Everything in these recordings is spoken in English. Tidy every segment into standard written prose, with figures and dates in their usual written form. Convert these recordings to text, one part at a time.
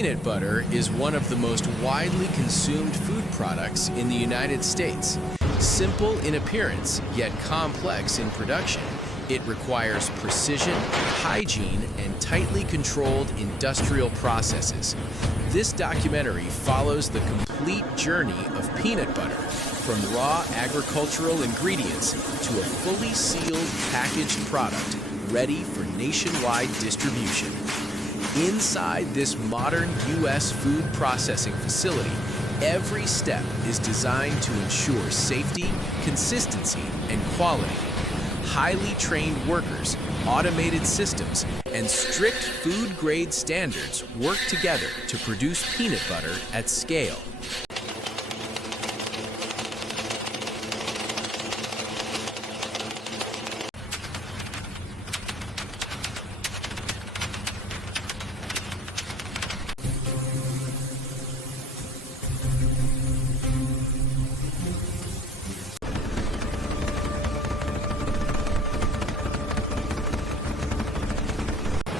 Peanut butter is one of the most widely consumed food products in the United States. Simple in appearance, yet complex in production, it requires precision, hygiene, and tightly controlled industrial processes. This documentary follows the complete journey of peanut butter, from raw agricultural ingredients to a fully sealed, packaged product ready for nationwide distribution. Inside this modern U.S. food processing facility, every step is designed to ensure safety, consistency, and quality. Highly trained workers, automated systems, and strict food-grade standards work together to produce peanut butter at scale.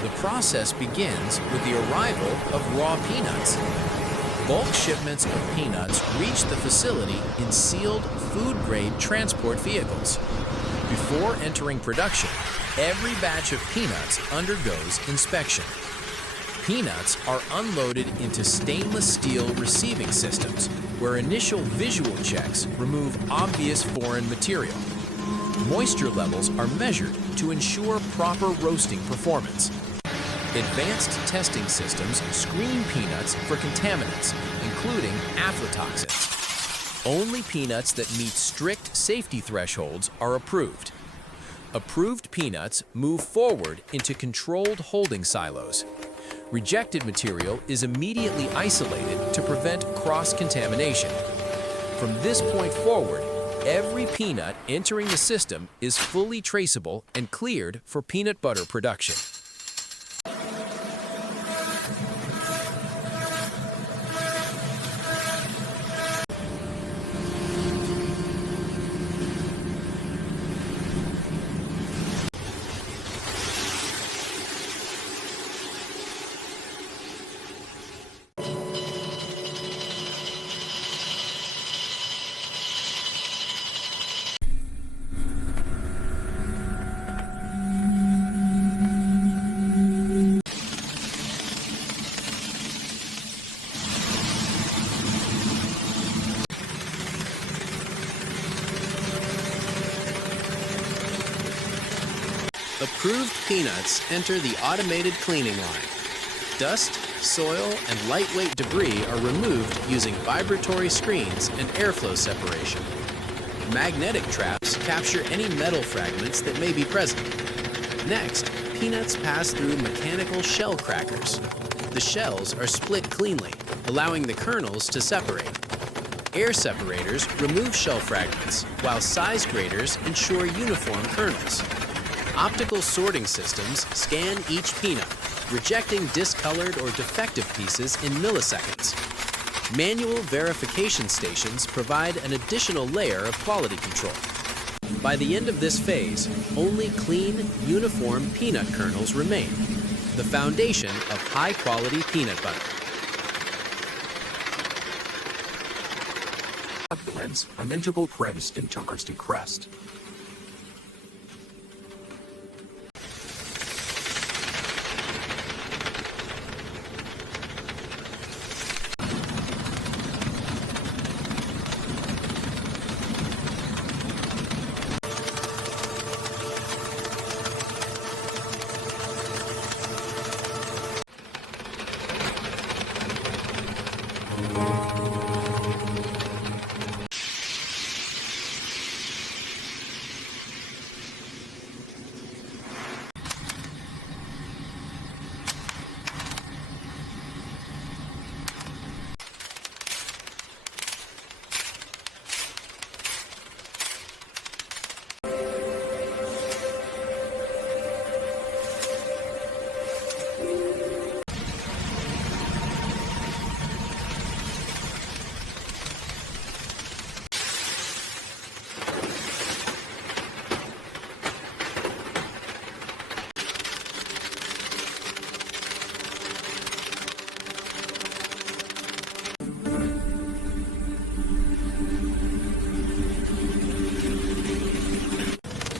The process begins with the arrival of raw peanuts. Bulk shipments of peanuts reach the facility in sealed, food-grade transport vehicles. Before entering production, every batch of peanuts undergoes inspection. Peanuts are unloaded into stainless steel receiving systems, where initial visual checks remove obvious foreign material. Moisture levels are measured to ensure proper roasting performance. Advanced testing systems screen peanuts for contaminants, including aflatoxins. Only peanuts that meet strict safety thresholds are approved. Approved peanuts move forward into controlled holding silos. Rejected material is immediately isolated to prevent cross-contamination. From this point forward, every peanut entering the system is fully traceable and cleared for peanut butter production. Approved peanuts enter the automated cleaning line. Dust, soil, and lightweight debris are removed using vibratory screens and airflow separation. Magnetic traps capture any metal fragments that may be present. Next, peanuts pass through mechanical shell crackers. The shells are split cleanly, allowing the kernels to separate. Air separators remove shell fragments, while size graders ensure uniform kernels. Optical sorting systems scan each peanut, rejecting discolored or defective pieces in milliseconds. Manual verification stations provide an additional layer of quality control. By the end of this phase, only clean, uniform peanut kernels remain, the foundation of high-quality peanut butter. Blends an integral crest into crusty crest.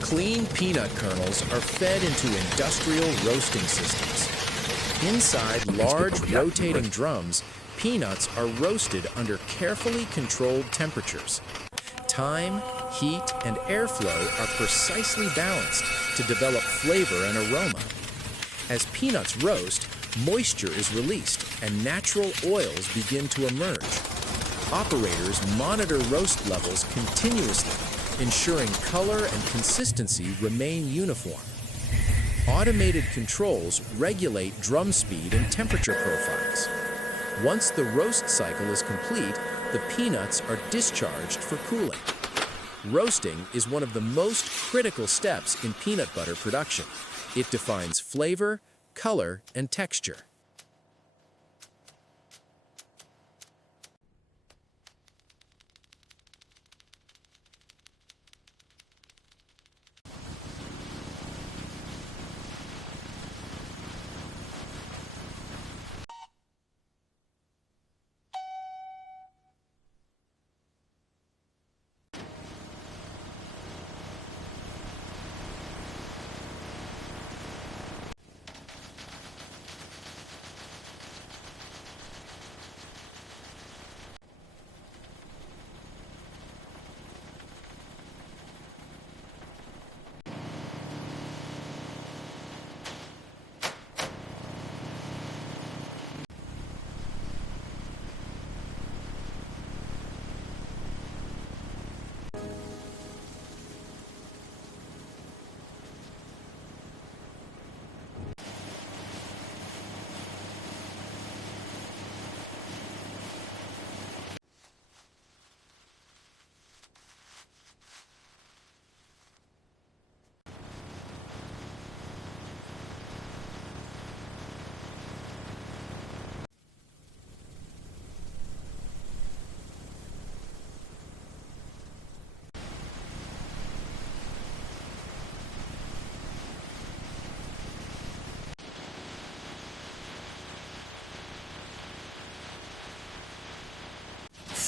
Clean peanut kernels are fed into industrial roasting systems. Inside large rotating drums, peanuts are roasted under carefully controlled temperatures. Time, heat, and airflow are precisely balanced to develop flavor and aroma. As peanuts roast, moisture is released and natural oils begin to emerge. Operators monitor roast levels continuously, ensuring color and consistency remain uniform. Automated controls regulate drum speed and temperature profiles. Once the roast cycle is complete, the peanuts are discharged for cooling. Roasting is one of the most critical steps in peanut butter production. It defines flavor, color, and texture.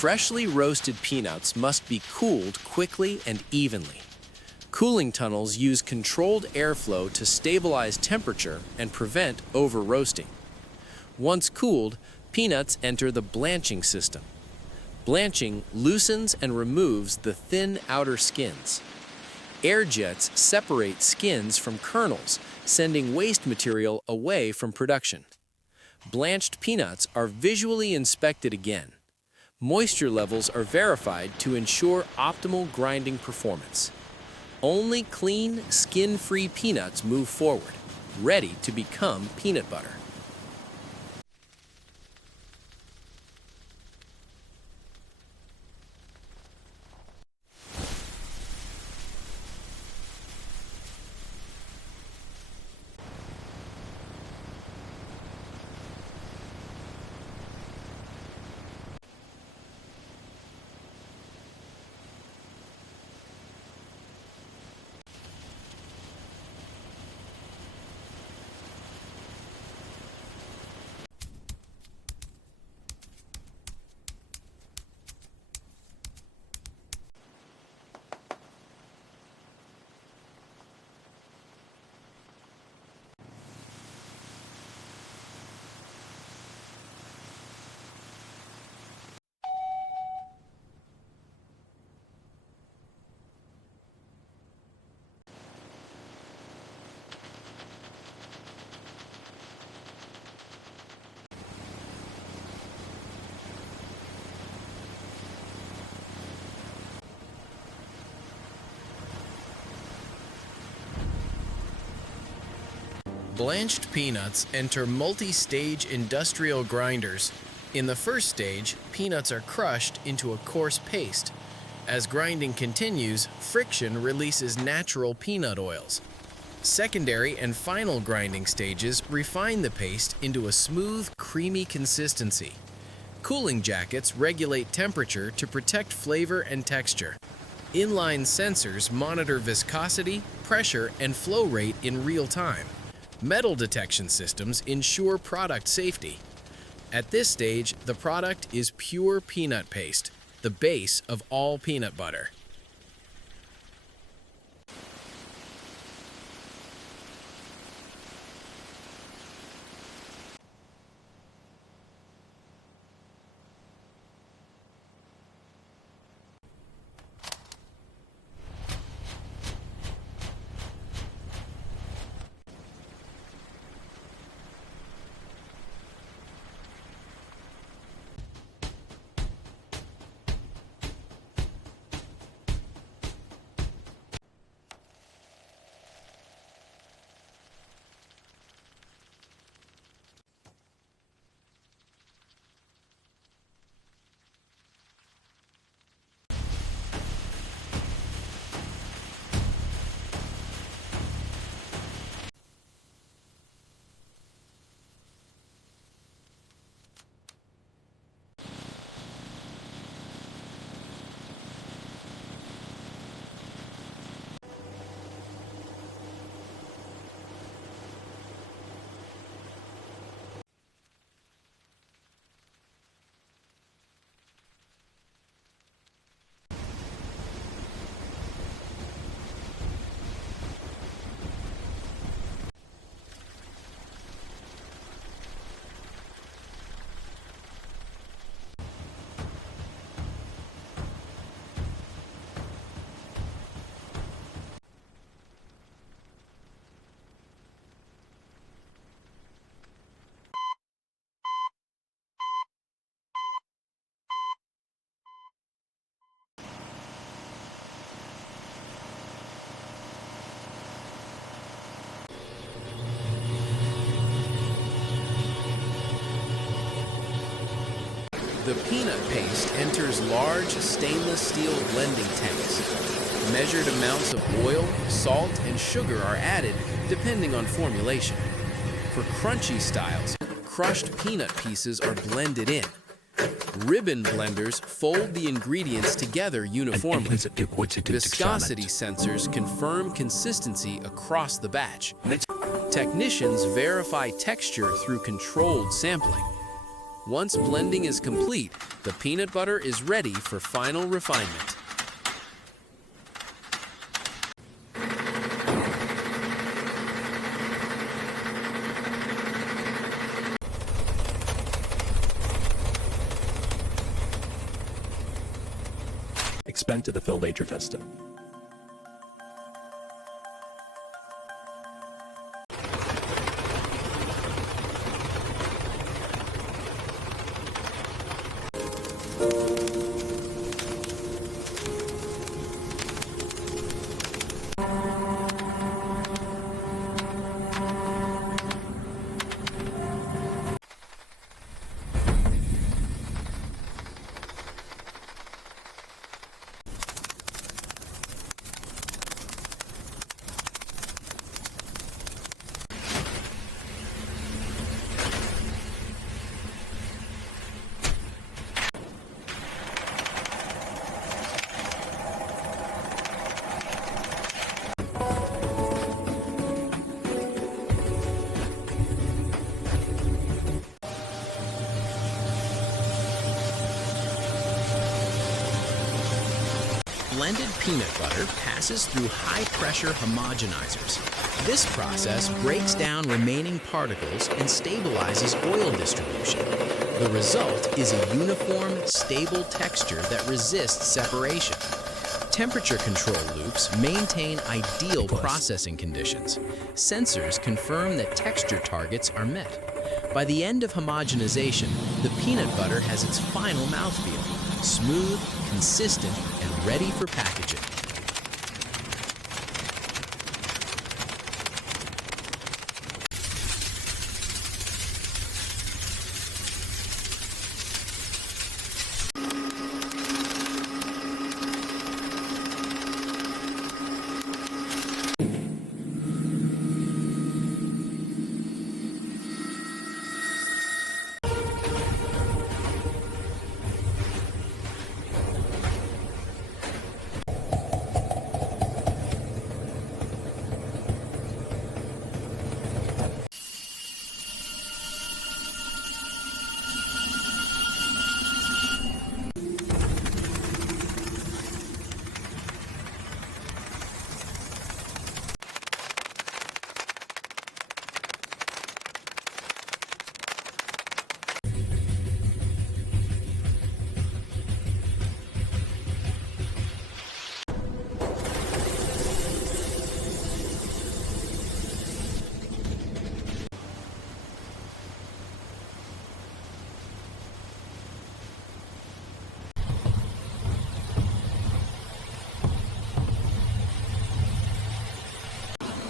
Freshly roasted peanuts must be cooled quickly and evenly. Cooling tunnels use controlled airflow to stabilize temperature and prevent over-roasting. Once cooled, peanuts enter the blanching system. Blanching loosens and removes the thin outer skins. Air jets separate skins from kernels, sending waste material away from production. Blanched peanuts are visually inspected again. Moisture levels are verified to ensure optimal grinding performance. Only clean, skin-free peanuts move forward, ready to become peanut butter. Blanched peanuts enter multi-stage industrial grinders. In the first stage, peanuts are crushed into a coarse paste. As grinding continues, friction releases natural peanut oils. Secondary and final grinding stages refine the paste into a smooth, creamy consistency. Cooling jackets regulate temperature to protect flavor and texture. Inline sensors monitor viscosity, pressure, and flow rate in real time. Metal detection systems ensure product safety. At this stage, the product is pure peanut paste, the base of all peanut butter. The peanut paste enters large stainless steel blending tanks. Measured amounts of oil, salt, and sugar are added depending on formulation. For crunchy styles, crushed peanut pieces are blended in. Ribbon blenders fold the ingredients together uniformly. Viscosity sensors confirm consistency across the batch. Technicians verify texture through controlled sampling. Once blending is complete, the peanut butter is ready for final refinement. Expand to the fill later testing. Blended peanut butter passes through high-pressure homogenizers. This process breaks down remaining particles and stabilizes oil distribution. The result is a uniform, stable texture that resists separation. Temperature control loops maintain ideal processing conditions. Sensors confirm that texture targets are met. By the end of homogenization, the peanut butter has its final mouthfeel, smooth, consistent, and ready for packaging.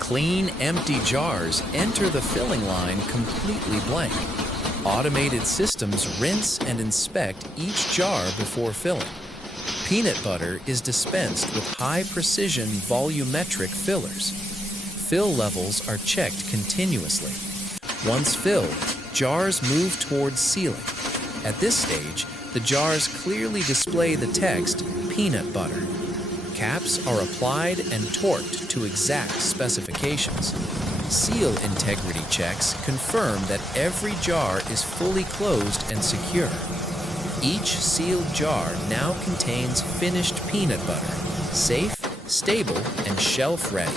Clean, empty jars enter the filling line completely blank. Automated systems rinse and inspect each jar before filling. Peanut butter is dispensed with high-precision volumetric fillers. Fill levels are checked continuously. Once filled, jars move towards sealing. At this stage, the jars clearly display the text, peanut butter. Caps are applied and torqued to exact specifications. Seal integrity checks confirm that every jar is fully closed and secure. Each sealed jar now contains finished peanut butter, safe, stable, and shelf-ready.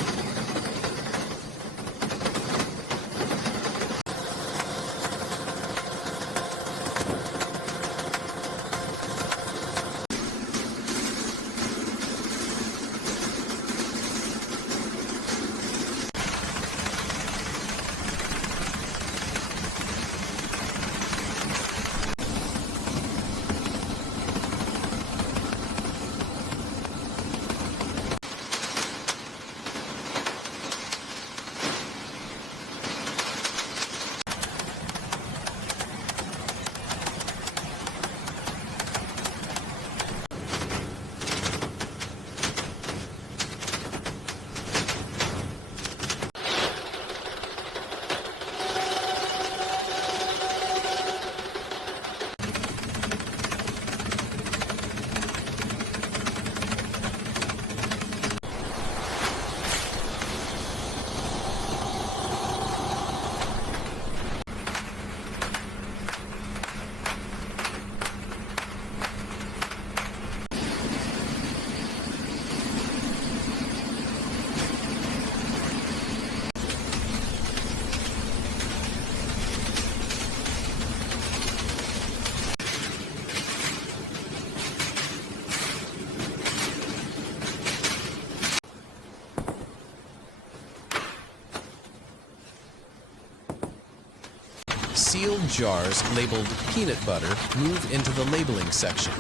sealed jars labeled peanut butter move into the labeling section.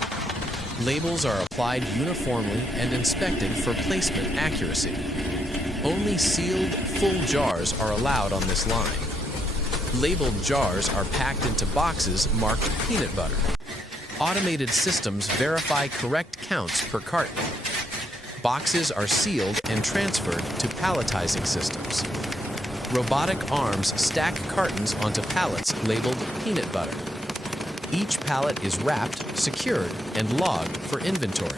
Labels are applied uniformly and inspected for placement accuracy. Only sealed, full jars are allowed on this line. Labeled jars are packed into boxes marked peanut butter. Automated systems verify correct counts per carton. Boxes are sealed and transferred to palletizing systems. Robotic arms stack cartons onto pallets labeled peanut butter. Each pallet is wrapped, secured, and logged for inventory.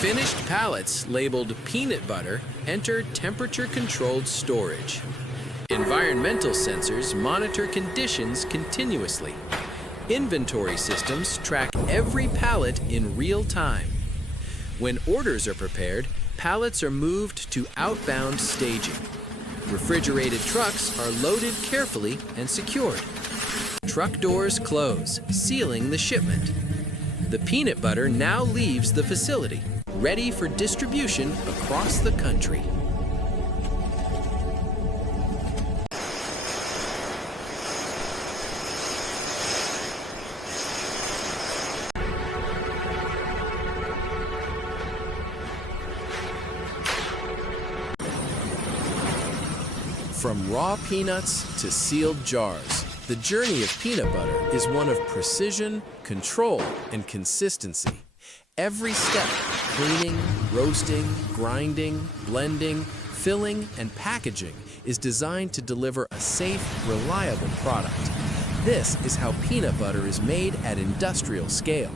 Finished pallets labeled peanut butter enter temperature-controlled storage. Environmental sensors monitor conditions continuously. Inventory systems track every pallet in real time. When orders are prepared, pallets are moved to outbound staging. Refrigerated trucks are loaded carefully and secured. Truck doors close, sealing the shipment. The peanut butter now leaves the facility, ready for distribution across the country. From raw peanuts to sealed jars, the journey of peanut butter is one of precision, control, and consistency. Every step, cleaning, roasting, grinding, blending, filling, and packaging is designed to deliver a safe, reliable product. This is how peanut butter is made at industrial scale.